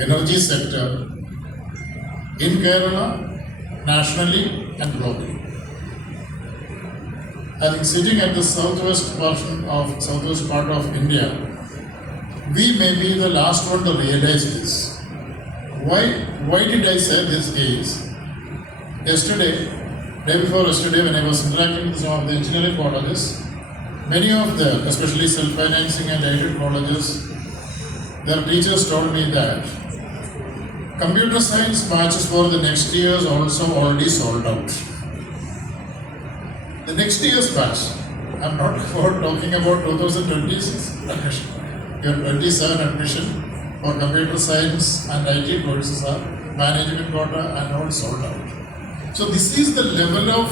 energy sector in Kerala, nationally and globally. I think sitting at the southwest part of India, we may be the last one to realize this. Why did I say this is, day before yesterday, when I was interacting with some of the engineering colleges, many of them, especially self-financing and aided colleges, their teachers told me that computer science batches for the next years also already sold out. The next year's batch, I'm not talking about 2026 admission. Your 27 admission for computer science and IT courses are management quota and all sold out. So this is the level of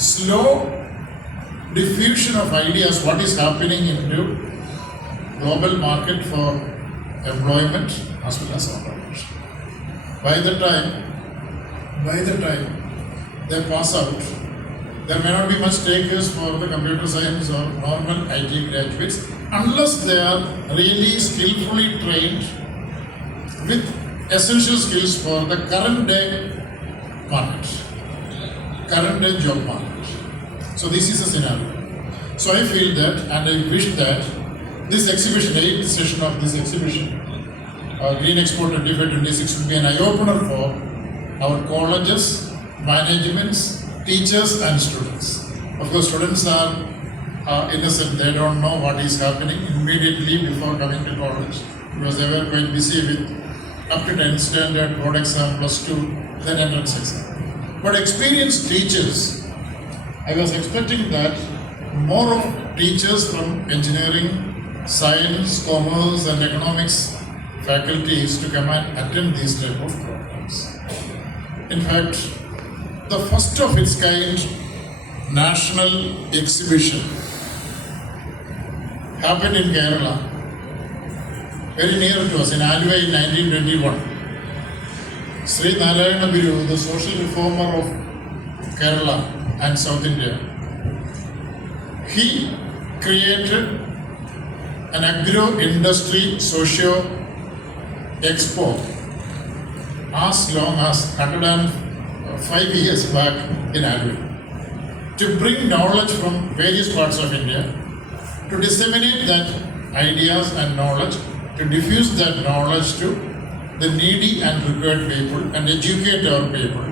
slow diffusion of ideas, what is happening into global market for employment as well as entrepreneurship. By the time they pass out, there may not be much takers for the computer science or normal IT graduates unless they are really skillfully trained with essential skills for the current day market, current day job market. So this is a scenario. So I feel that, and I wish that this exhibition, 8th session of this exhibition, Green Expo 25-26 will be an eye-opener for our colleges, managements, teachers and students. Of course, students are innocent, they don't know what is happening immediately before coming to college because they were quite busy with up to 10th standard, board exam, plus 2, then entrance exam. But experienced teachers, I was expecting that more of teachers from engineering, science, commerce and economics faculties to come and attend these type of programs. In fact, the first of its kind national exhibition happened in Kerala, very near to us, in Alua in 1921. Sri Narayana Biru, the social reformer of Kerala and South India, he created an agro-industry socio expo as long as 105 years back in Alua to bring knowledge from various parts of India, to disseminate that ideas and knowledge, to diffuse that knowledge to the needy and required people and educate our people.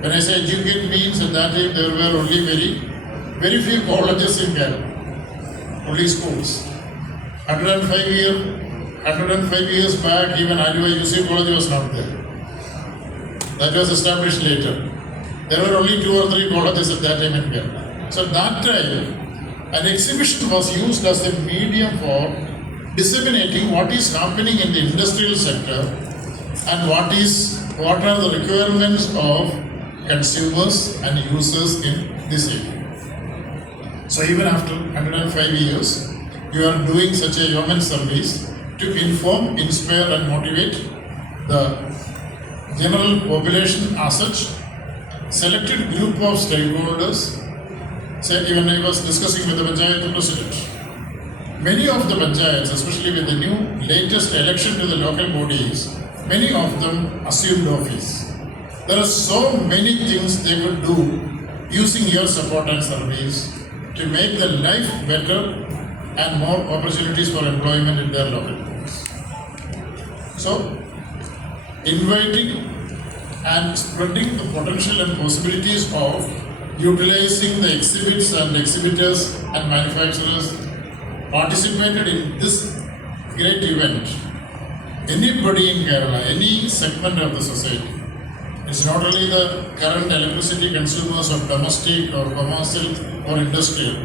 When I say educate means at that time there were only very few colleges in Kerala, only schools. 105 years back, even Alua UC College was not there. That was established later. There were only 2 or 3 colleges at that time in Kerala. So at that time, an exhibition was used as a medium for disseminating what is happening in the industrial sector and what are the requirements of consumers and users in this area. So even after 105 years, you are doing such a yeoman service to inform, inspire and motivate the general population as such, selected group of stakeholders. Say, even I was discussing with the Panchayat president. Many of the Panchayats, especially with the new latest election to the local bodies, many of them assumed office. There are so many things they could do using your support and service to make their life better and more opportunities for employment in their local bodies. So, inviting and spreading the potential and possibilities of utilizing the exhibits and exhibitors and manufacturers participated in this great event. Anybody in Kerala, any segment of the society, it's not only the current electricity consumers of domestic or commercial or industrial,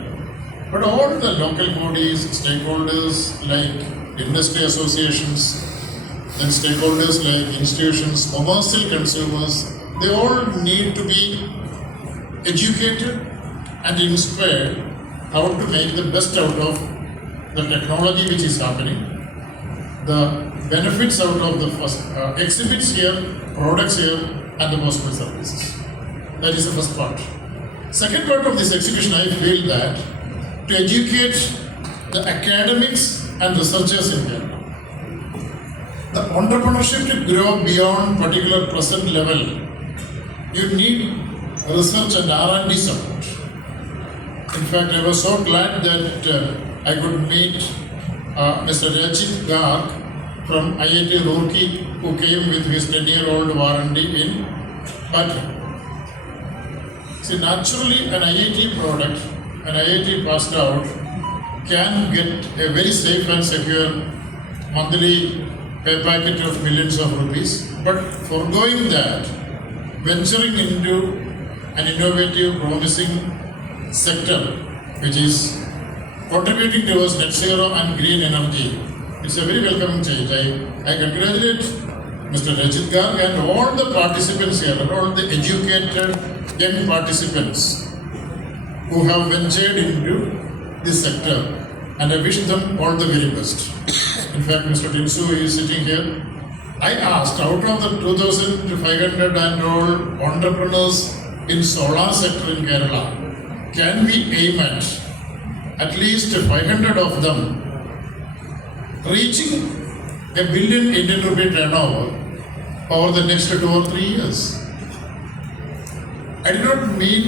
but all the local bodies, stakeholders like industry associations, then stakeholders like institutions, commercial consumers, they all need to be educated and inspired how to make the best out of the technology which is happening, the benefits out of the exhibits here, products here, and the possible services. That is the first part. Second part of this exhibition, I feel that to educate the academics and researchers in Kerala. the entrepreneurship to grow beyond particular present level, you need research and R&D support. In fact, I was so glad that I could meet Mr. Rajit Garg from IIT Roorkee, who came with his 10-year-old R&D in battery. See, naturally, an IIT product, an IIT passed out, can get a very safe and secure monthly pay packet of millions of rupees. But foregoing that, venturing into an innovative, promising sector which is contributing towards net zero and green energy, it's a very welcoming change. I congratulate Mr. Rajit Garg and all the participants here, all the educated young participants who have ventured into this sector, and I wish them all the very best. In fact, Mr. Tinsu is sitting here. I asked, out of the 2,500 and all entrepreneurs in solar sector in Kerala, can we aim at least 500 of them reaching $1 billion Indian rupee turnover over the next 2 or 3 years? I do not mean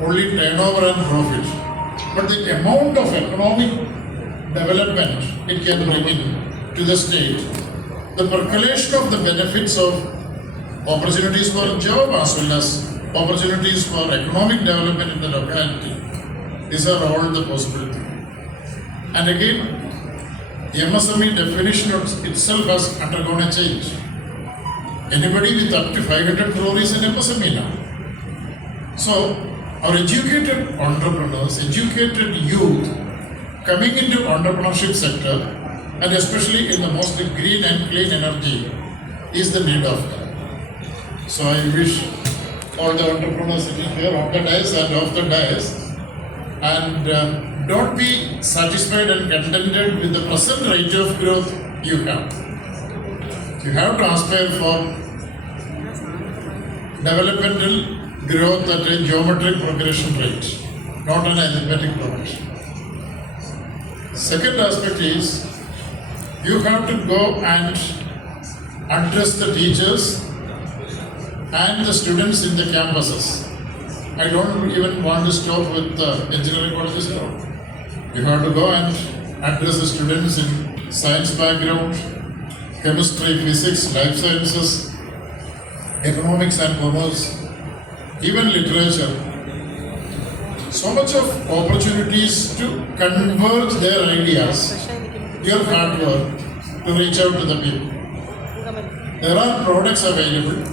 only turnover and profit, but the amount of economic development it can bring in to the state, the percolation of the benefits of opportunities for job as well as opportunities for economic development in the locality. These are all the possibilities. And again, the MSME definition itself has undergone a change. Anybody with up to 500 crore is an MSME now. So, our educated entrepreneurs, educated youth coming into entrepreneurship sector, and especially in the most green and clean energy, is the need of that. So I wish all the entrepreneurs sitting here on the dais and off the dais, and don't be satisfied and contented with the present rate of growth you have. You have to aspire for developmental growth at a geometric progression rate, not an arithmetic progression. Second aspect is, you have to go and address the teachers and the students in the campuses. I don't even want to stop with the engineering colleges now. You have to go and address the students in science background, chemistry, physics, life sciences, economics and commerce, even literature. So much of opportunities to converge their ideas, your hard work, to reach out to the people. There are products available.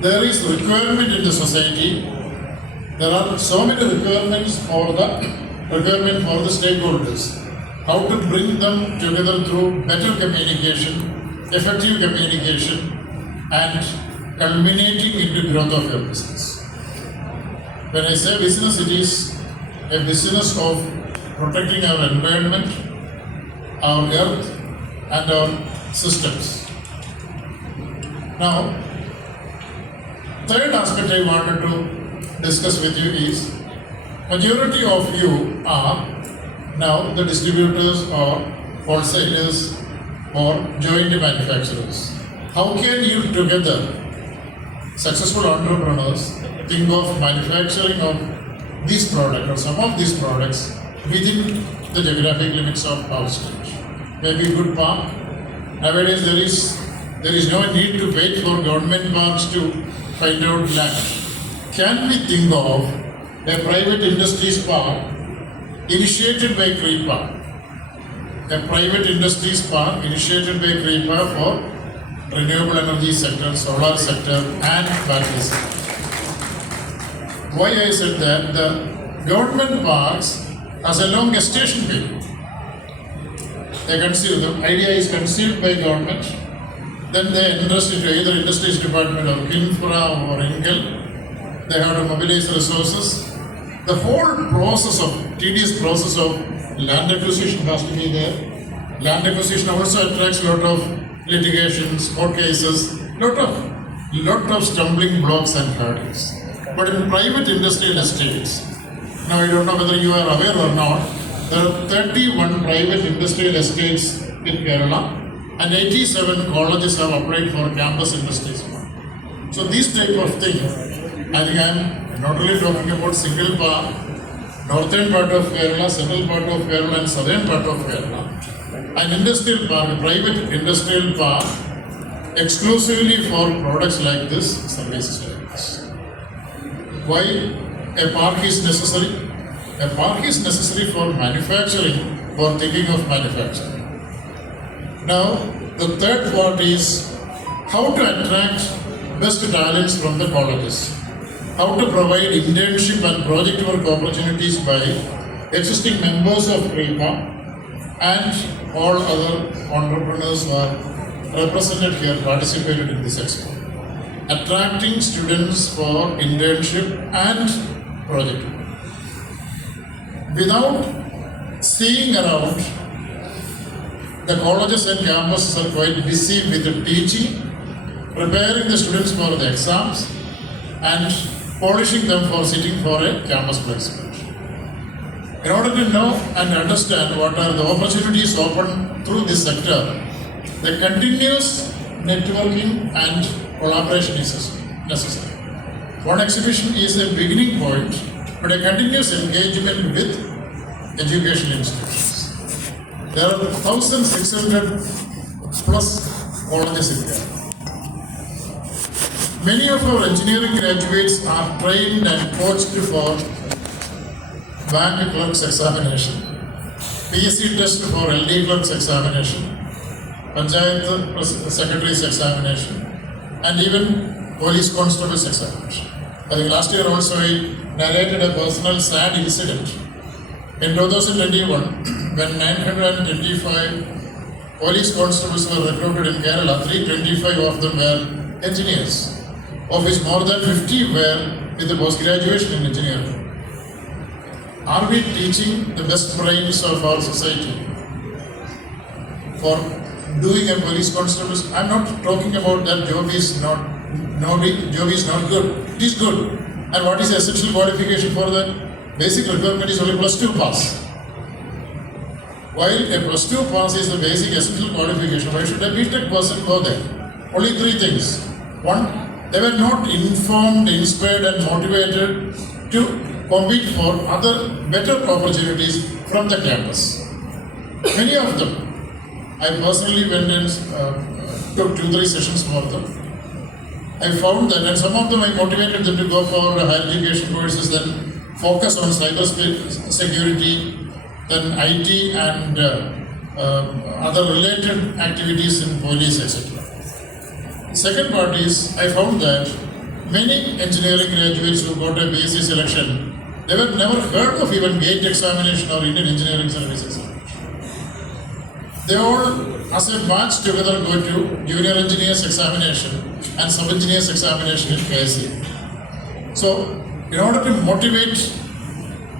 There is requirement in the society. There are so many requirements for the stakeholders. How to bring them together through better communication, effective communication, and culminating into growth of your business. When I say business, it is a business of protecting our environment, our earth, and our systems. Now, third aspect I wanted to discuss with you is, majority of you are now the distributors or wholesalers or joint manufacturers. How can you together, successful entrepreneurs, think of manufacturing of this product or some of these products within the geographic limits of our state? Maybe good park. Nowadays there is no need to wait for government parks to find out land. Can we think of a private industries park initiated by Kreepa? A private industries park initiated by Kreepa for renewable energy sector, solar sector, and battery sector. Why I said that? The government parks has a long gestation period. The idea is conceived by government, then they invest into either industries department or infra or INGL. They have to mobilize resources. The whole process of, tedious process of land acquisition has to be there. Land acquisition also attracts a lot of litigations, court cases, lot of stumbling blocks and hurdles. But in private industrial estates, now I don't know whether you are aware or not, there are 31 private industrial estates in Kerala, and 87 colleges have applied for campus industries. So these type of things, I think I am not only talking about single part, northern part of Kerala, central part of Kerala and southern part of Kerala. An industrial park, a private industrial park, exclusively for products like this, services like this. Why a park is necessary? A park is necessary for manufacturing, for thinking of manufacturing. Now, the third part is how to attract best talents from the colleges. How to provide internship and project work opportunities by existing members of Kreepa and all other entrepreneurs who are represented here, participated in this expo. Attracting students for internship and project work. Without seeing around, the colleges and campuses are quite busy with teaching, preparing the students for the exams, and polishing them for sitting for a campus placement. In order to know and understand what are the opportunities open through this sector, the continuous networking and collaboration is necessary. One exhibition is a beginning point, but a continuous engagement with educational institutions. There are 1,600 plus colleges in Kerala. Many of our engineering graduates are trained and coached for bank clerks examination, PSC test for LD clerks examination, Panchayat secretaries examination, and even police constables examination. I think last year also I narrated a personal sad incident. In 2021, when 925 police constables were recruited in Kerala, 325 of them were engineers, of which more than 50 were with the post-graduation in engineering. Are we teaching the best brains of our society for doing a police constable? I'm not talking about that job is not good. It is good. And what is the essential qualification for that? Basic requirement is only +2 pass. While a +2 pass is the basic essential qualification, why should a BTech person go there? Only 3 things. One, they were not informed, inspired and motivated to compete for other better opportunities from the campus. Many of them, I personally went and took 2-3 sessions for them. I found that, and some of them I motivated them to go for higher education courses, then focus on cyber security, then IT and other related activities in police, etc. Second part is, I found that many engineering graduates who got a BSc selection, they were never heard of even GATE examination or Indian Engineering Service examination. They all, as a batch together, go to junior engineers examination and sub-engineers examination in KSC. So, in order to motivate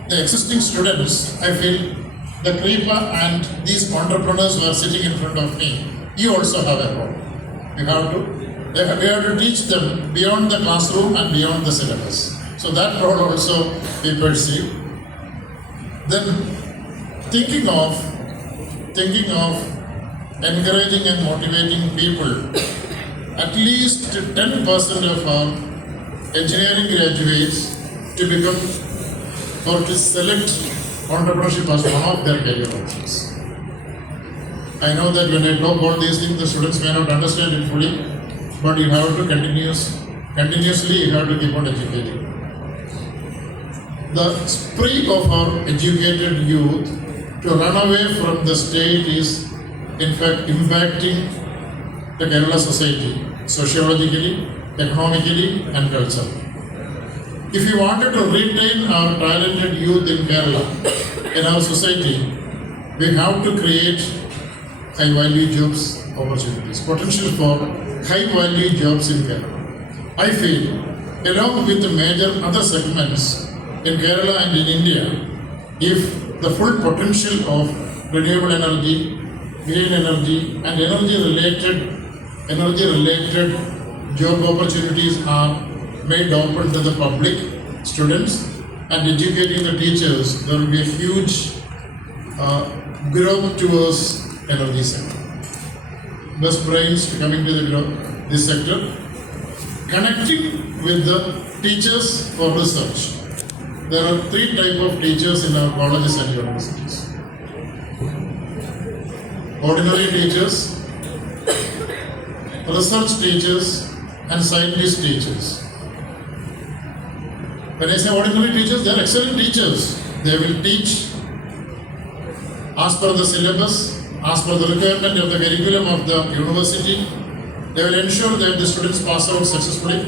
the existing students, I feel the Kreepa and these entrepreneurs who are sitting in front of me, you also have a role. We have to teach them beyond the classroom and beyond the syllabus. So that role also we perceive. Then thinking of encouraging and motivating people, at least 10% of our engineering graduates to become or to select entrepreneurship as one of their career options. I know that when I talk all these things, the students may not understand it fully, but you have to continuously you have to keep on educating. The spree of our educated youth to run away from the state is in fact impacting the Kerala society sociologically, economically and culturally. If we wanted to retain our talented youth in Kerala, in our society, we have to create high value jobs opportunities, potential for high value jobs in Kerala. I feel, along with the major other segments in Kerala and in India, if the full potential of renewable energy, green energy and energy related job opportunities are made open to the public, students and educating the teachers, there will be a huge growth towards energy sector. best brains coming to this sector, connecting with the teachers for research. There are three types of teachers in our colleges and universities. Ordinary teachers, research teachers, and scientist teachers. When I say ordinary teachers, they are excellent teachers. They will teach as per the syllabus, as per the requirement of the curriculum of the university. They will ensure that the students pass out successfully,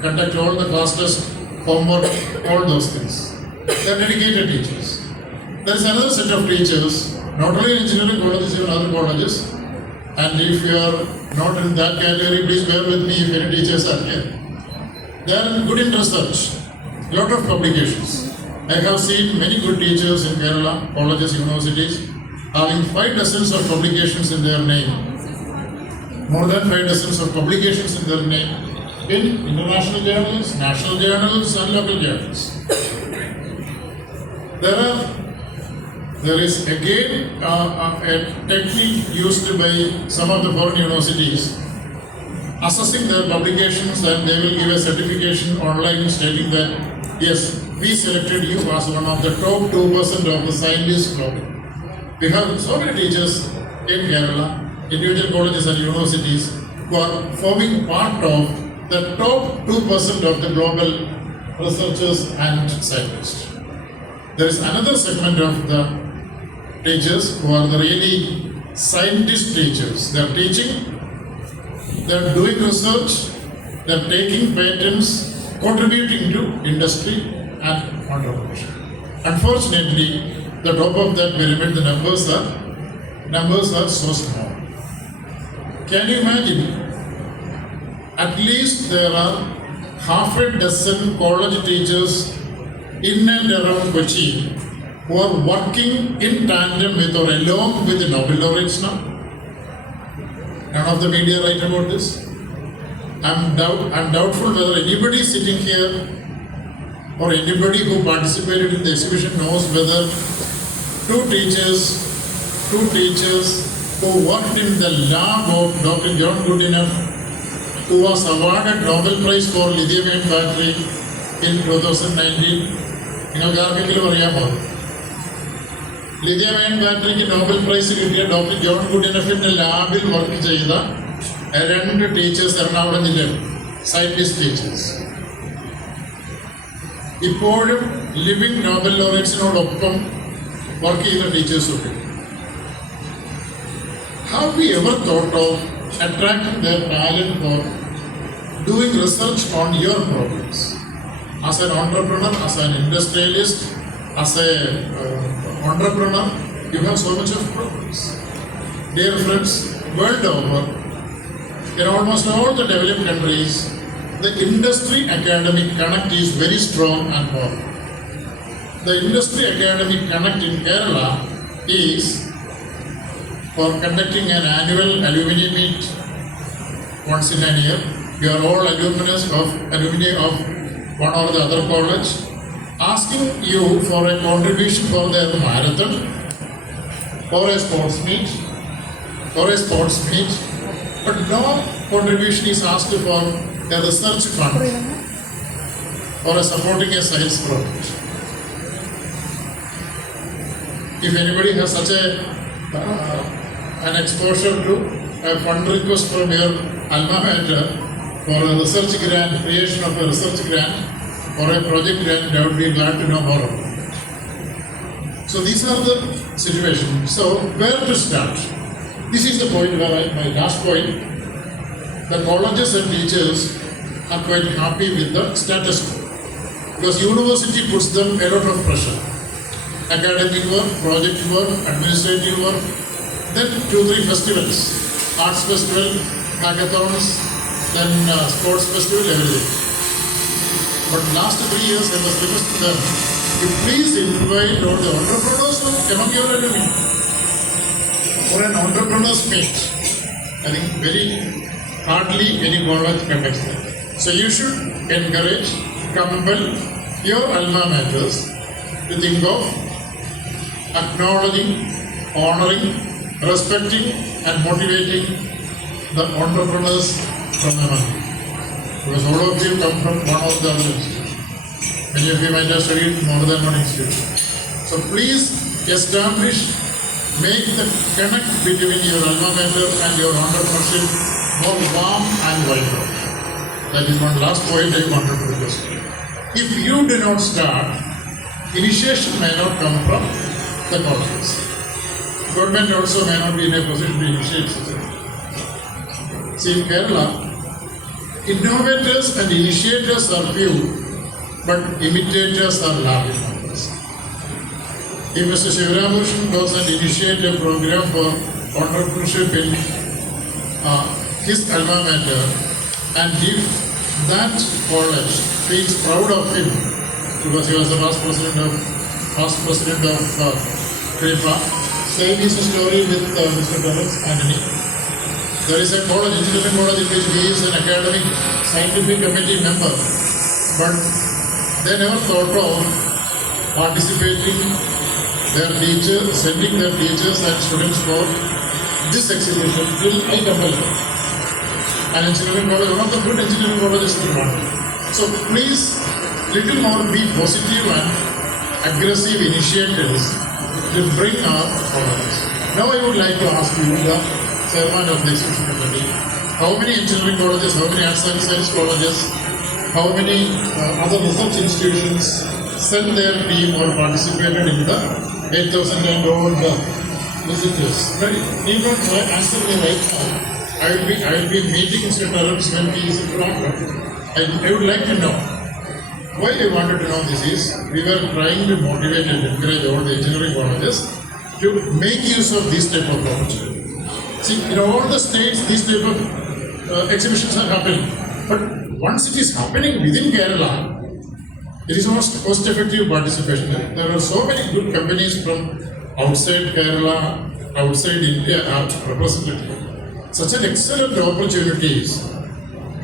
conduct all the class tests, homework, all those things. They are dedicated teachers. There is another set of teachers, not only in engineering colleges, even other colleges. And if you are not in that category, please bear with me if any teachers are here. They are good in research, lot of publications. I have seen many good teachers in Kerala, colleges, universities, having 5 dozens of publications in their name. More than 5 dozens of publications in their name in international journals, national journals, and local journals. There is again a technique used by some of the foreign universities assessing their publications, and they will give a certification online stating that yes, we selected you as one of the top 2% of the scientists globally. We have so many teachers in Kerala, individual colleges and universities who are forming part of the top 2% of the global researchers and scientists. There is another segment of the teachers who are the really scientist teachers. They are teaching, they are doing research, they are taking patents, contributing to industry and entrepreneurship. Unfortunately, the top of that pyramid, the numbers are so small. Can you imagine? At least there are half a dozen college teachers in and around Kochi who are working in tandem with or along with the Nobel laureates now. None of the media write about this. I'm doubtful whether anybody sitting here or anybody who participated in the exhibition knows whether two teachers who worked in the lab of Dr. John Goodenough, who was awarded Nobel Prize for lithium-ion battery in 2019. നിങ്ങൾക്ക് ആർക്കെങ്കിലും അറിയാമോ? Lithium-ion ബാറ്ററിക്ക് Nobel prize കിട്ടിയ doctor John ഗുഡിനഫിന്റെ ലാബിൽ work ചെയ്ത 2 teachers Ernakulam ജില്ലയിൽ, scientist teachers, ഇപ്പോഴും living Nobel ലോറേറ്റ്സിനോടൊപ്പം work ചെയ്യുന്ന ടീച്ചേഴ്സുണ്ട്. Have we ever thought of attracting their talent for doing research on your problems? As an entrepreneur, as an industrialist, as an entrepreneur, you have so much of problems. Dear friends, world over, in almost all the developed countries, the industry-academic connect is very strong and powerful. The industry-academic connect in Kerala is for conducting an annual alumni meet once in a year. We are all alumni of one or the other college, asking you for a contribution for their marathon, for a sports meet, but no contribution is asked for a research fund or supporting a science project. If anybody has such an exposure to a fund request from your alma mater for a research grant, creation of a research grant or a project grant, I would be glad to know more about it. So these are the situations. So where to start? This is the point where my last point, the colleges and teachers are quite happy with the status quo because university puts them a lot of pressure. Academic work, project work, administrative work, then 2-3 festivals, arts festival, hackathons, then sports festival, everything. But last 3 years I was requesting them to please invite all the entrepreneurs among your alumni for an entrepreneurs meet. I think very hardly any college conducts that. So you should encourage, compel your alma maters to think of acknowledging, honoring, respecting and motivating the entrepreneurs from among you. Because all of you come from one or the other institution. Many of you might have studied more than one institution. So please make the connect between your alma mater and your entrepreneurship more warm and vibrant. That is one last point I wanted to request. If you do not start, initiation may not come from the colleges. Government also may not be in a position to initiate such a thing. See, in Kerala, innovators and initiators are few, but imitators are large numbers. If Mr. Shivaramushan goes and initiate a program for entrepreneurship in his alma mater, and if that college feels proud of him, because he was the past president of Kreepa, same is the story with Mr. Thomas Anthony. There is a college, engineering college, in which he is an academic scientific committee member, but they never thought of participating their teachers, sending their teachers and students for this exhibition till I compel them. An engineering college, one of the good engineering colleges in the world. So please, little more be positive and aggressive initiatives to bring our colleges. Now I would like to ask you, the chairman of the exhibition committee, how many engineering colleges, how many arts and science colleges, how many other research institutions sent their team or participated in the 8,000 and odd visitors? Need not answer me right now. I will be meeting Mr. Terrence when he is in Toronto. I would like to know. Why I wanted to know this is, we were trying to motivate and encourage all the engineering colleges to make use of this type of opportunity. See, in all the states, these type of exhibitions are happening. But once it is happening within Kerala, it is most cost-effective participation. There are so many good companies from outside Kerala, outside India are represented. Such an excellent opportunities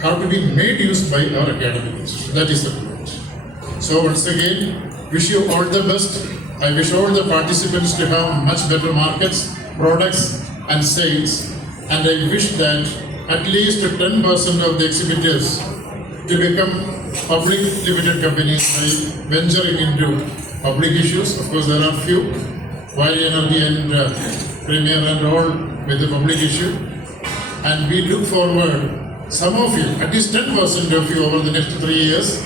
have to be made use by our academic institution. That is the point. So once again, wish you all the best. I wish all the participants to have much better markets, products and sales. And I wish that at least 10% of the exhibitors to become public limited companies by venturing into public issues. Of course, there are few, Valley Energy and Premier and all with the public issue. And we look forward, some of you, at least 10% of you over the next 3 years,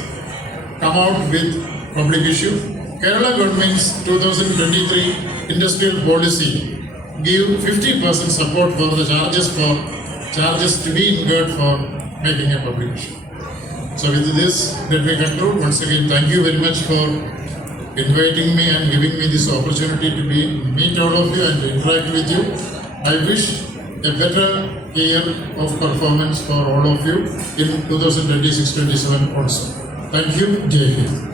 come out with public issue. Kerala government's 2023 industrial policy give 50% support for the charges to be incurred for making a public issue. So with this, let me conclude. Once again, thank you very much for inviting me and giving me this opportunity to meet all of you and to interact with you. I wish a better year of performance for all of you in 2026-27 also. Thank you. Jai Hind.